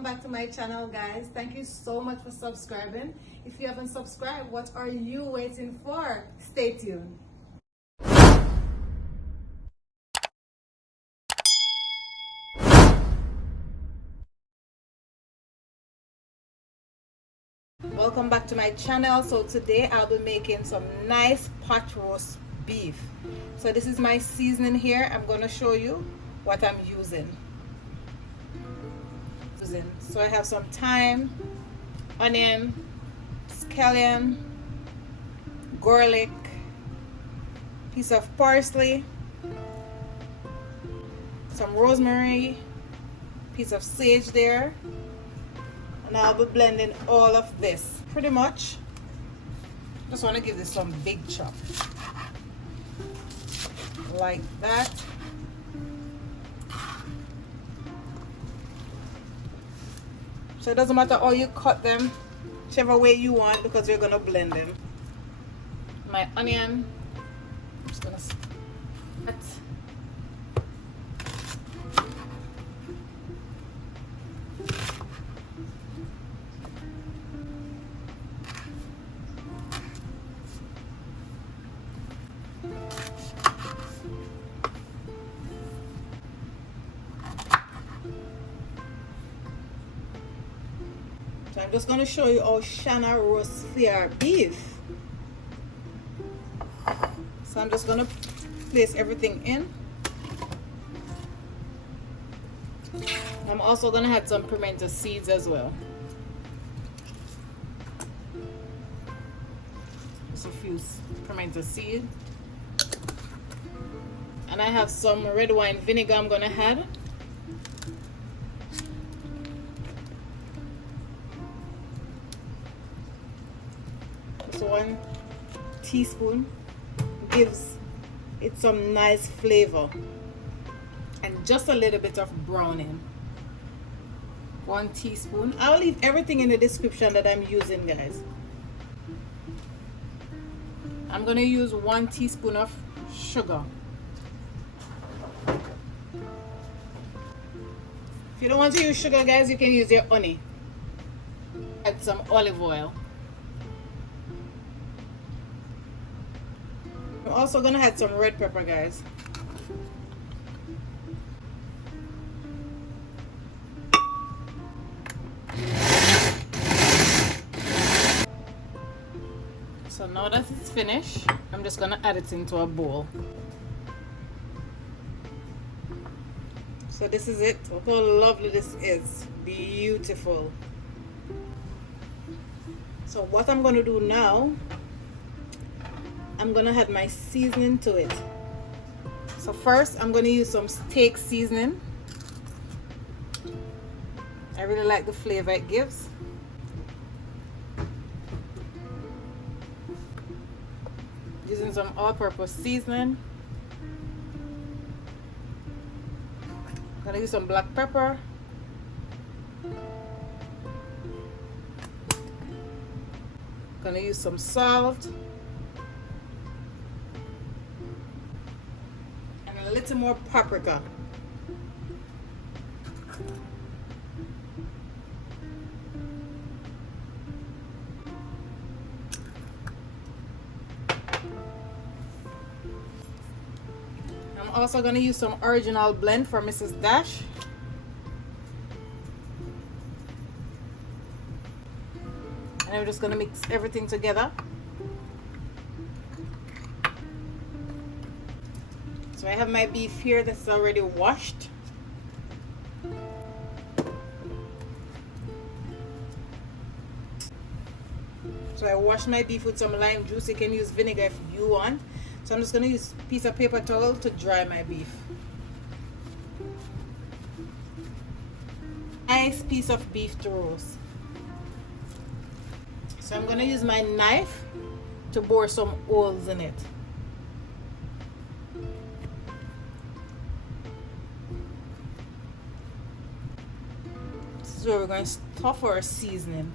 welcome back to my channel, guys. Thank you so much for subscribing. If you haven't subscribed, what are you waiting for? Stay tuned. Welcome back to my channel. So today I'll be making some nice pot roast beef. So this is my seasoning here. I'm going to show you what I'm using. So I have some thyme, onion, scallion, garlic, piece of parsley, some rosemary, piece of sage there, and I'll be blending all of this pretty much. Just want to give this some big chop like that. So it doesn't matter how you cut them, whichever way you want, because we're gonna blend them. My onion, I'm just gonna split. So I'm just going to show you how Shanna roasts their beef. So I'm just going to place everything in. I'm also going to add some pimento seeds as well. Just a few pimento seeds. And I have some red wine vinegar I'm going to add. So 1 teaspoon gives it some nice flavor, and just a little bit of browning. 1 teaspoon. I'll leave everything in the description that I'm using, guys. I'm gonna use 1 teaspoon of sugar. If you don't want to use sugar, guys, you can use your honey. Add some olive oil. I'm also gonna add some red pepper, guys. So now that it's finished, I'm just gonna add it into a bowl. So this is it. Look how lovely this is. Beautiful. So what I'm gonna do now, I'm gonna add my seasoning to it. So first I'm gonna use some steak seasoning. I really like the flavor it gives. Using some all-purpose seasoning. Gonna use some black pepper. Gonna use some salt. A little more paprika. I'm also going to use some original blend from Mrs. Dash. And I'm just going to mix everything together. So I have my beef here that's already washed. So I washed my beef with some lime juice. You can use vinegar if you want. So I'm just going to use a piece of paper towel to dry my beef. Nice piece of beef to roast. So I'm going to use my knife to bore some holes in it. This is where we're going to stuff our seasoning.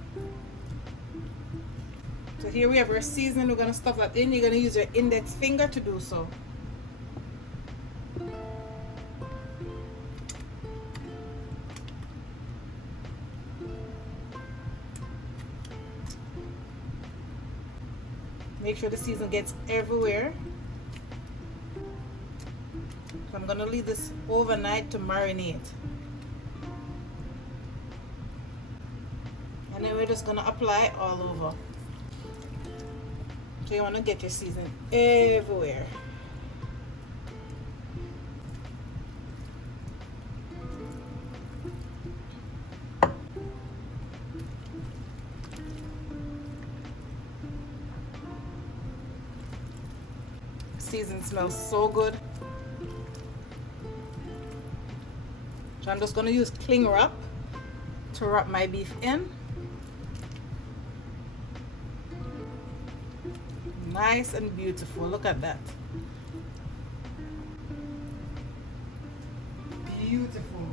So here we have our seasoning. We're going to stuff that in. You're going to use your index finger to do so. Make sure the season gets everywhere. So I'm gonna leave this overnight to marinate. And then we're just gonna apply all over. So you wanna get your seasoning everywhere. Season smells so good. So I'm just gonna use cling wrap to wrap my beef in. Nice and beautiful. Look at that. Beautiful.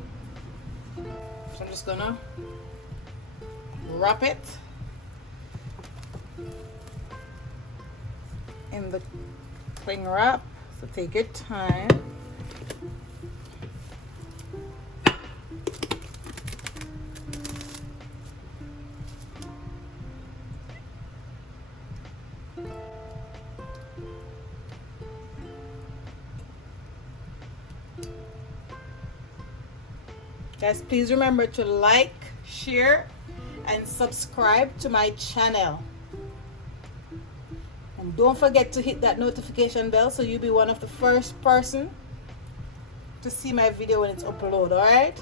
So I'm just gonna wrap it in the cling wrap. So take your time. Guys, please remember to like, share, and subscribe to my channel. And don't forget to hit that notification bell so you'll be one of the first person to see my video when it's uploaded, alright?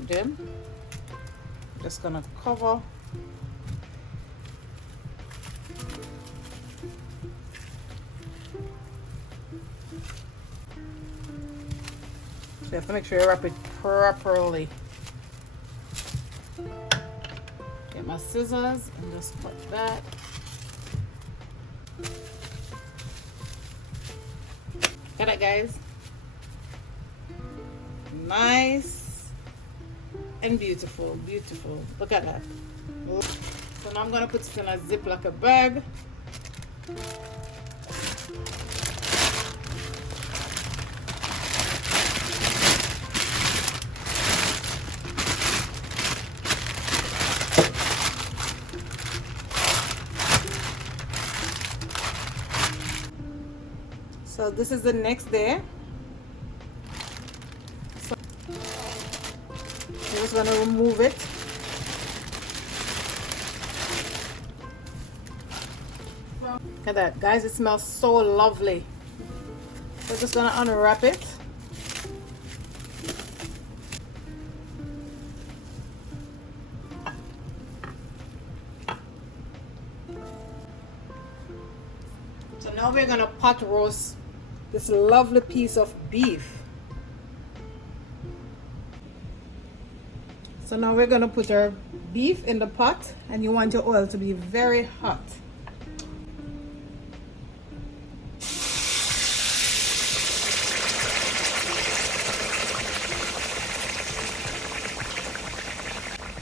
Then, just gonna cover. You have to make sure you wrap it properly. Get my scissors and just cut that. Got it, guys. Nice and beautiful, beautiful. Look at that. So now I'm gonna put it in a Ziploc bag. So this is the next day. So I'm just gonna remove it. Look at that, guys, it smells so lovely. So I'm just gonna unwrap it. So now we're gonna pot roast this lovely piece of beef. So now we're gonna put our beef in the pot, and you want your oil to be very hot.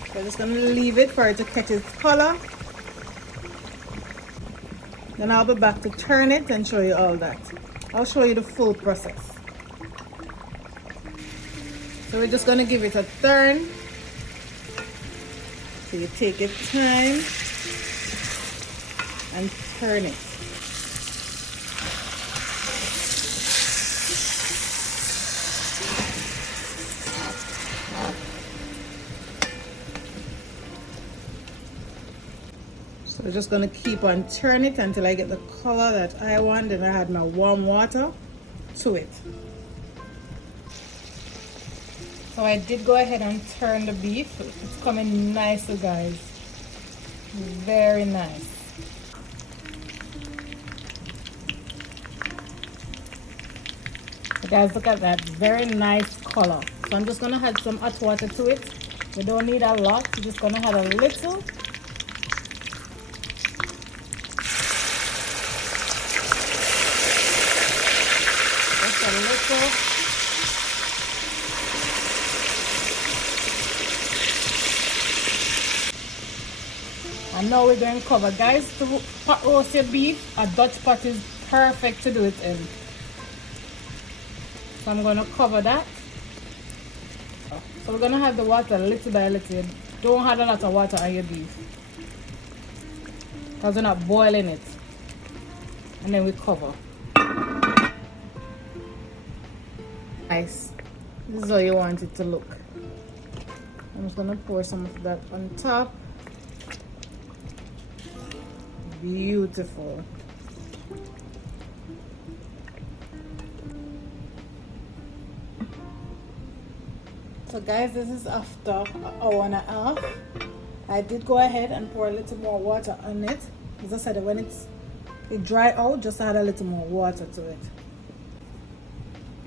So I'm just gonna leave it for it to catch its color. Then I'll be back to turn it and show you all that. I'll show you the full process. So we're just gonna give it a turn. So you take your time and turn it. So we're just gonna keep on turning it until I get the color that I want, and I add my warm water to it. So I did go ahead and turn the beef. It's coming nice, guys. Very nice. So guys, look at that. Very nice color. So I'm just gonna add some hot water to it. You don't need a lot. You're just gonna add a little. Just a little. And now we're going to cover. Guys, to pot roast your beef, a Dutch pot is perfect to do it in. So I'm going to cover that. So we're going to have the water little by little. Don't add a lot of water on your beef. because we're not boiling it. And then we cover. Nice. This is how you want it to look. I'm just gonna pour some of that on top. Beautiful. So guys, this is after an hour and a half. I did go ahead and pour a little more water on it. As I said, when it dried out, just add a little more water to it.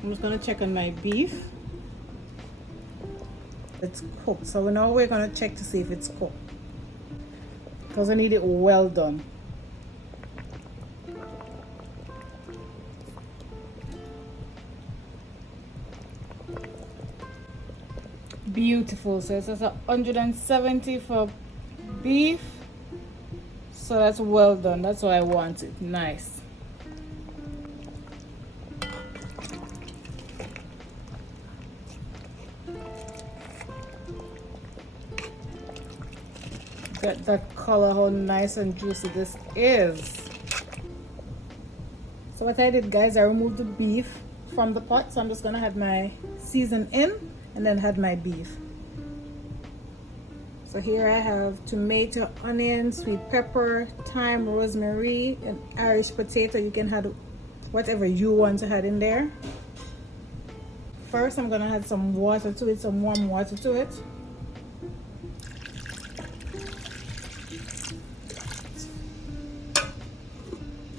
I'm just gonna check on my beef. It's cooked, so now we're gonna check to see if it's cooked, because I need it well done. Beautiful. So it's 170 for beef, so that's well done. That's what I want it. Nice. Get that color, how nice and juicy this is. So what I did, guys, I removed the beef from the pot, so I'm just gonna have my season in and then had my beef. So here I have tomato, onion, sweet pepper, thyme, rosemary, and Irish potato. You can add whatever you want to add in there. First, I'm gonna add some water to it, some warm water to it.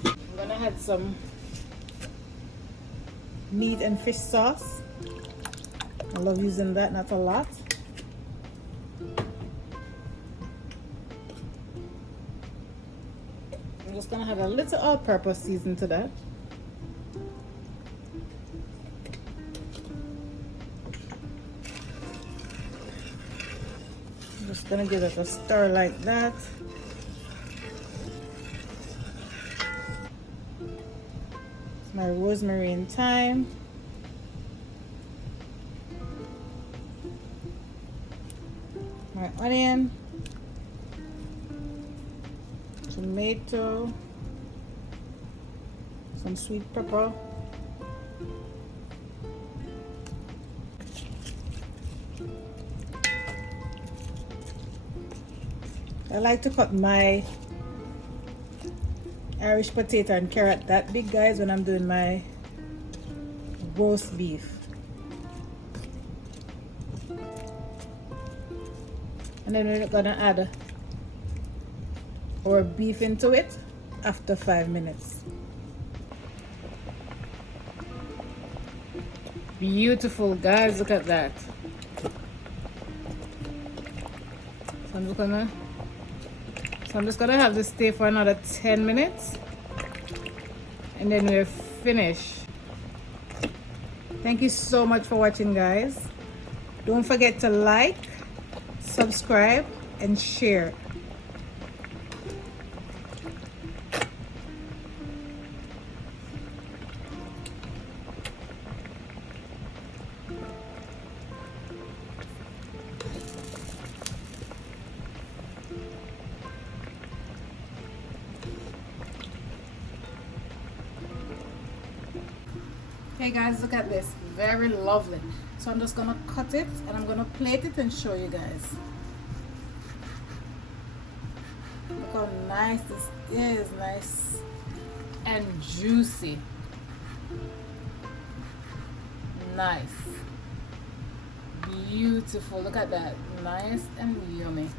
I'm gonna add some meat and fish sauce. I love using that, not a lot. I'm just gonna add a little all-purpose season to that. I'm just gonna give it a stir like that. It's my rosemary and thyme. My onion, tomato, some sweet pepper, I like to cut my Irish potato and carrot that big, guys, when I'm doing my roast beef. And then we're gonna add our beef into it after 5 minutes. Beautiful, guys, look at that. So I'm just gonna have this stay for another 10 minutes and then we're finished. Thank you so much for watching, guys. Don't forget to like, subscribe, and share. Hey guys, look at this, very lovely. So I'm just gonna cut it and I'm gonna plate it and show you guys. Look how nice this is, nice and juicy. Nice, beautiful. Look at that, nice and yummy.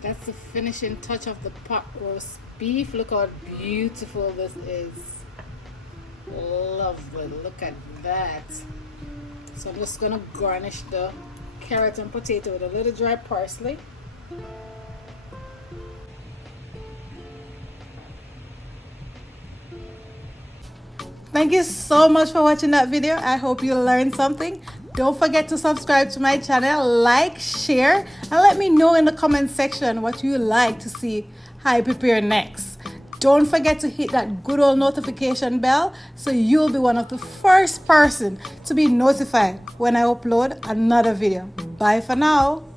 That's the finishing touch of the pot roast beef. Look how beautiful this is. Lovely, look at that. So I'm just gonna garnish the carrot and potato with a little dry parsley. Thank you so much for watching that video. I hope you learned something. Don't forget to subscribe to my channel, like, share, and let me know in the comment section what you like to see I prepare next. Don't forget to hit that good old notification bell so you'll be one of the first person to be notified when I upload another video. Bye for now.